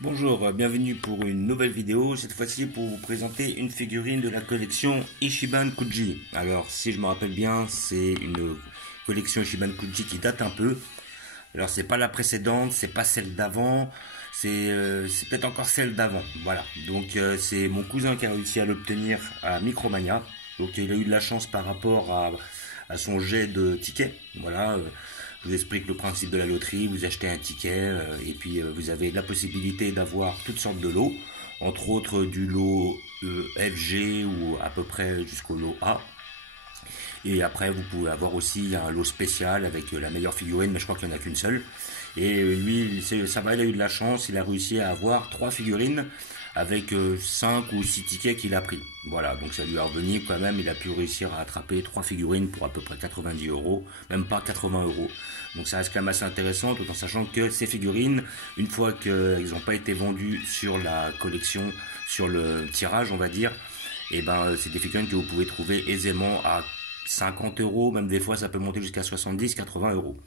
Bonjour, bienvenue pour une nouvelle vidéo, cette fois-ci pour vous présenter une figurine de la collection Ichiban Kuji. Alors, si je me rappelle bien, c'est une collection Ichiban Kuji qui date un peu. Alors, c'est pas la précédente, c'est pas celle d'avant, c'est peut-être encore celle d'avant. Voilà, donc c'est mon cousin qui a réussi à l'obtenir à Micromania. Donc, il a eu de la chance par rapport à son jet de tickets. Voilà. Je vous explique le principe de la loterie, vous achetez un ticket et puis vous avez la possibilité d'avoir toutes sortes de lots, entre autres du lot FG ou à peu près jusqu'au lot A. Et après vous pouvez avoir aussi un lot spécial avec la meilleure figurine, mais je crois qu'il n'y en a qu'une seule. Et lui, ça va, il a eu de la chance, il a réussi à avoir 3 figurines avec 5 ou 6 tickets qu'il a pris. Voilà, donc ça lui est revenu quand même, il a pu réussir à attraper 3 figurines pour à peu près 90 euros, même pas 80 euros. Donc ça reste quand même assez intéressant, tout en sachant que ces figurines, une fois qu'elles n'ont pas été vendues sur la collection, sur le tirage on va dire, et ben c'est des figurines que vous pouvez trouver aisément à 50 euros, même des fois ça peut monter jusqu'à 70-80 euros.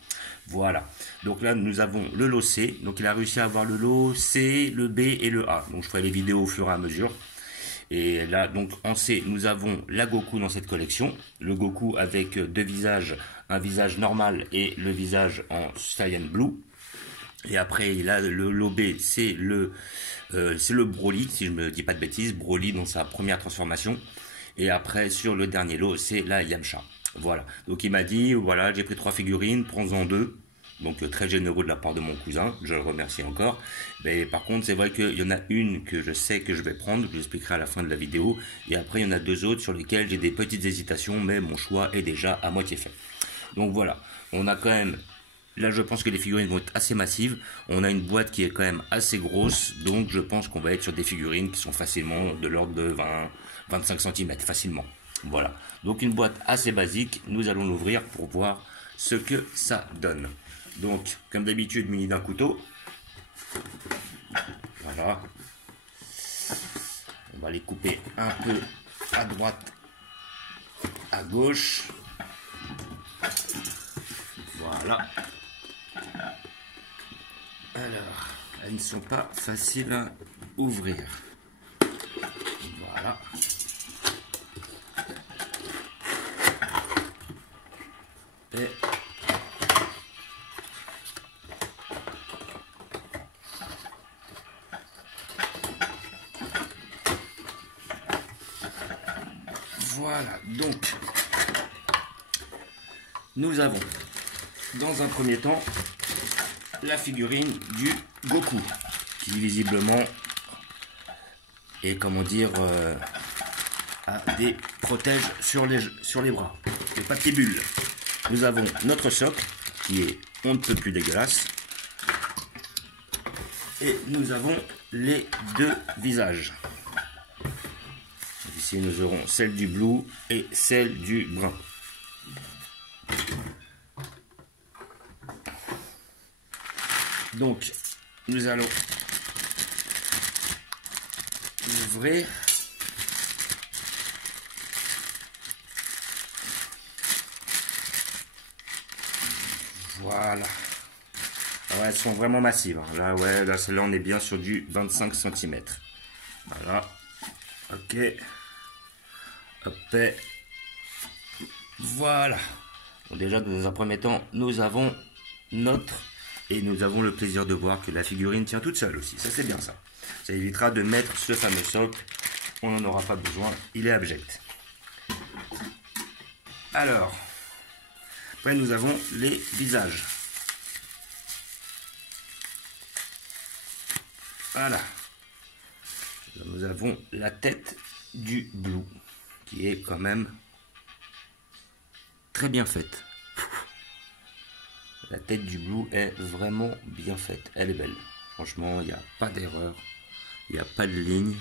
Voilà, donc là nous avons le lot C, donc il a réussi à avoir le lot C, le B et le A. Donc je ferai les vidéos au fur et à mesure. Et là, donc en C, nous avons la Goku dans cette collection. Le Goku avec deux visages, un visage normal et le visage en Saiyan Blue. Et après, là, le lot B, c'est le Broly, si je me dis pas de bêtises, Broly dans sa première transformation. Et après, sur le dernier lot, c'est la Yamcha. Voilà. Donc il m'a dit, voilà, j'ai pris 3 figurines, prends-en 2. Donc très généreux de la part de mon cousin, je le remercie encore. Mais par contre, c'est vrai qu'il y en a une que je sais que je vais prendre, je l'expliquerai à la fin de la vidéo. Et après, il y en a 2 autres sur lesquelles j'ai des petites hésitations, mais mon choix est déjà à moitié fait. Donc voilà, on a quand même... Là, je pense que les figurines vont être assez massives. On a une boîte qui est quand même assez grosse, donc je pense qu'on va être sur des figurines qui sont facilement de l'ordre de 20-25 cm, facilement. Voilà, donc une boîte assez basique. Nous allons l'ouvrir pour voir ce que ça donne. Donc, comme d'habitude, muni d'un couteau. Voilà. On va les couper un peu à droite, à gauche. Voilà. Alors, elles ne sont pas faciles à ouvrir. Voilà. Et voilà, donc nous avons dans un premier temps la figurine du Goku qui visiblement est, comment dire, a des protèges sur les bras et pas de bulles. Nous avons notre socle qui est on ne peut plus dégueulasse et nous avons les 2 visages. Ici nous aurons celle du blue et celle du brun. Donc nous allons ouvrir. Voilà. Ah ouais, elles sont vraiment massives. Hein. Là, ouais, là, celle-là, on est bien sur du 25 cm. Voilà. Ok. Hop. Voilà. Bon, déjà, dans un premier temps, nous avons notre... Et nous avons le plaisir de voir que la figurine tient toute seule aussi. Ça, c'est bien ça. Ça évitera de mettre ce fameux socle. On n'en aura pas besoin. Il est abject. Alors... Après, nous avons les visages. Voilà. Là, nous avons la tête du Blue, qui est quand même très bien faite. La tête du Blue est vraiment bien faite. Elle est belle. Franchement, il n'y a pas d'erreur. Il n'y a pas de ligne.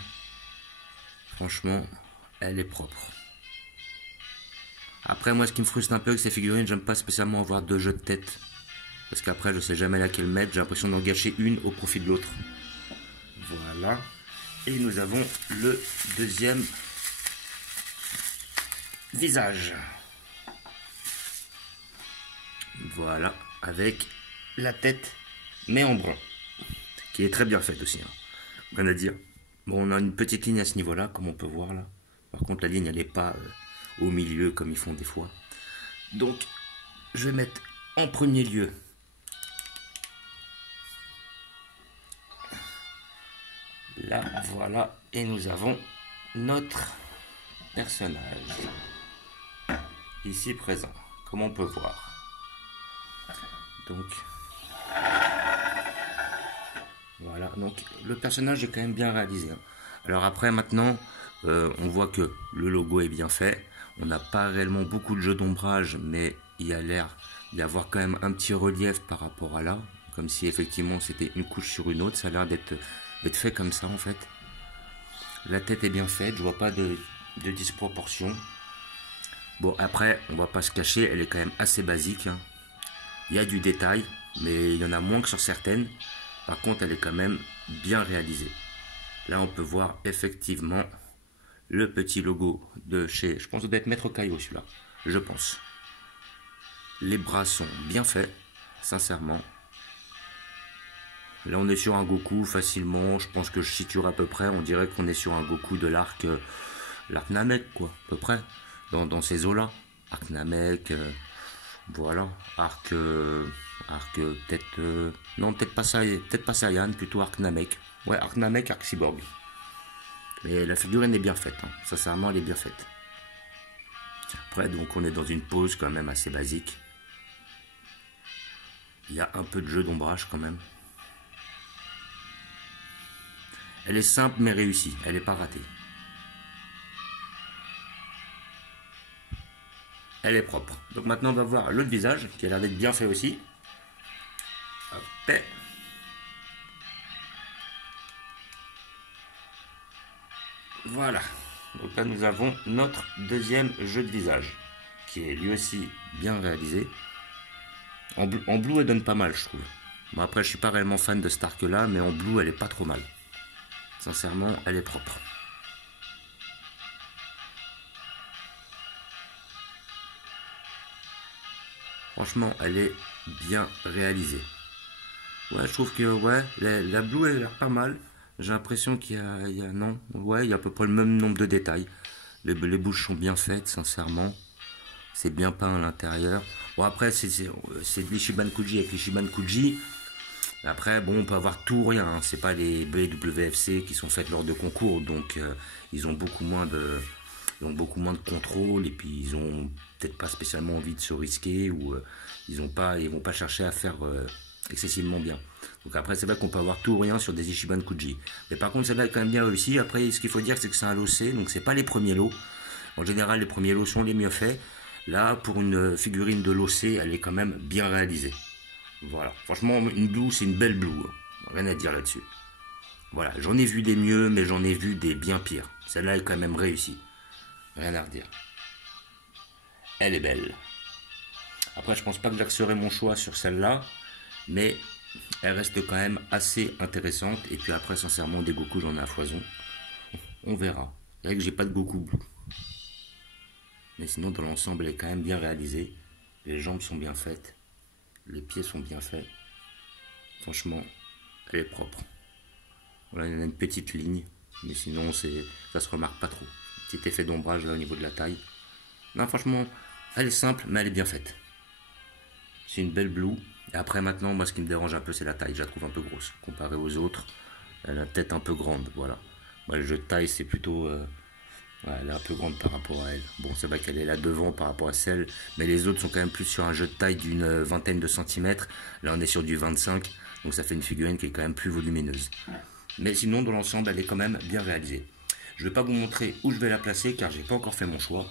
Franchement, elle est propre. Après, moi, ce qui me frustre un peu avec ces figurines, j'aime pas spécialement avoir 2 jeux de tête. Parce qu'après, je sais jamais laquelle mettre. J'ai l'impression d'en gâcher une au profit de l'autre. Voilà. Et nous avons le deuxième visage. Voilà. Avec la tête, mais en brun. Qui est très bien faite aussi. Hein. Rien à dire. Bon, on a une petite ligne à ce niveau-là, comme on peut voir là. Par contre, la ligne, elle n'est pas au milieu comme ils font des fois. Donc, je vais mettre en premier lieu là, voilà, et nous avons notre personnage ici présent, comme on peut voir. Donc, voilà, donc le personnage est quand même bien réalisé. Alors après, maintenant, on voit que le logo est bien fait. On n'a pas réellement beaucoup de jeux d'ombrage, mais il y a l'air d'y avoir quand même un petit relief par rapport à là, comme si effectivement c'était une couche sur une autre. Ça a l'air d'être fait comme ça en fait. La tête est bien faite, je vois pas de disproportion. Bon, après, on va pas se cacher, elle est quand même assez basique, hein. Il y a du détail, mais il y en a moins que sur certaines. Par contre, elle est quand même bien réalisée. Là, on peut voir effectivement le petit logo de chez, je pense que ça doit être Maître Caillot celui-là, je pense. Les bras sont bien faits, sincèrement. Là, on est sur un Goku facilement, je pense que je situerai à peu près, on dirait qu'on est sur un Goku de l'arc Namek, quoi, à peu près, dans ces eaux-là. Arc Namek, voilà, arc peut-être, non, peut-être pas Saiyan, plutôt arc Namek. Ouais, arc Namek, arc Cyborg. Mais la figurine est bien faite, hein. Sincèrement, elle est bien faite. Après, donc, on est dans une pose quand même assez basique. Il y a un peu de jeu d'ombrage quand même. Elle est simple mais réussie, elle n'est pas ratée. Elle est propre. Donc maintenant on va voir l'autre visage qui a l'air d'être bien fait aussi. Hop. Voilà. Donc là nous avons notre deuxième jeu de visage qui est lui aussi bien réalisé. En blue elle donne pas mal je trouve. Bon après je suis pas réellement fan de cet arc là mais en blue elle est pas trop mal. Sincèrement elle est propre. Franchement, elle est bien réalisée. Ouais, je trouve que ouais, la blue elle a l'air pas mal. J'ai l'impression qu'il y a non, ouais, il y a à peu près le même nombre de détails. Les bouches sont bien faites, sincèrement. C'est bien peint à l'intérieur. Bon après, c'est de l'Ichiban Kuji avec l'Ichiban Kuji. Après, bon, on peut avoir tout ou rien. Hein. C'est pas les BWFC qui sont faites lors de concours, donc ils ont beaucoup moins de contrôle et puis ils ont peut-être pas spécialement envie de se risquer ou ils vont pas chercher à faire excessivement bien. Donc après c'est vrai qu'on peut avoir tout ou rien sur des Ichiban Kuji. Mais par contre celle-là est quand même bien réussie. Après ce qu'il faut dire c'est que c'est un lot C, donc c'est pas les premiers lots. En général les premiers lots sont les mieux faits. Là pour une figurine de lot C elle est quand même bien réalisée. Voilà, franchement une blue c'est une belle blue, hein. Rien à dire là-dessus. Voilà, j'en ai vu des mieux mais j'en ai vu des bien pires. Celle-là est quand même réussie. Rien à redire. Elle est belle. Après, je pense pas que j'axerai mon choix sur celle-là, mais elle reste quand même assez intéressante. Et puis après, sincèrement, des Goku, j'en ai à foison. On verra. C'est vrai que j'ai pas de Goku blue. Mais sinon, dans l'ensemble, elle est quand même bien réalisée. Les jambes sont bien faites. Les pieds sont bien faits. Franchement, elle est propre. Voilà, il y en a une petite ligne. Mais sinon, ça se remarque pas trop. Petit effet d'ombrage là au niveau de la taille. Non, franchement, elle est simple, mais elle est bien faite. C'est une belle blue. Et après, maintenant, moi, ce qui me dérange un peu, c'est la taille. Je la trouve un peu grosse. Comparée aux autres, elle a la tête un peu grande, voilà. Moi, le jeu de taille, c'est plutôt... ouais, elle est un peu grande par rapport à elle. Bon, c'est vrai qu'elle est là devant par rapport à celle, mais les autres sont quand même plus sur un jeu de taille d'une vingtaine de centimètres. Là, on est sur du 25, donc ça fait une figurine qui est quand même plus volumineuse. Mais sinon, dans l'ensemble, elle est quand même bien réalisée. Je ne vais pas vous montrer où je vais la placer, car j'ai pas encore fait mon choix.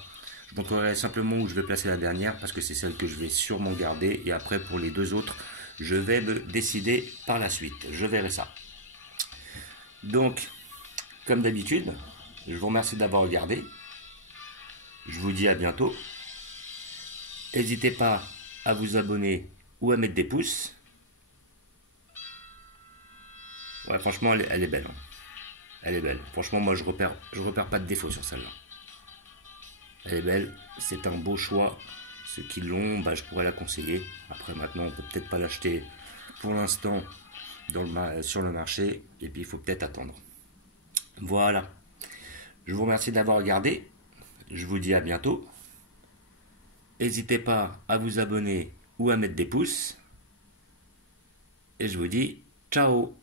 Je montrerai simplement où je vais placer la dernière, parce que c'est celle que je vais sûrement garder. Et après, pour les deux autres, je vais me décider par la suite. Je verrai ça. Donc, comme d'habitude, je vous remercie d'avoir regardé. Je vous dis à bientôt. N'hésitez pas à vous abonner ou à mettre des pouces. Ouais, franchement, elle est belle. Hein. Elle est belle. Franchement, moi, je repère pas de défaut sur celle-là. Elle est belle. C'est un beau choix. Ceux qui l'ont, bah, je pourrais la conseiller. Après, maintenant, on peut peut-être pas l'acheter pour l'instant sur le marché. Et puis, il faut peut-être attendre. Voilà. Je vous remercie d'avoir regardé. Je vous dis à bientôt. N'hésitez pas à vous abonner ou à mettre des pouces. Et je vous dis ciao.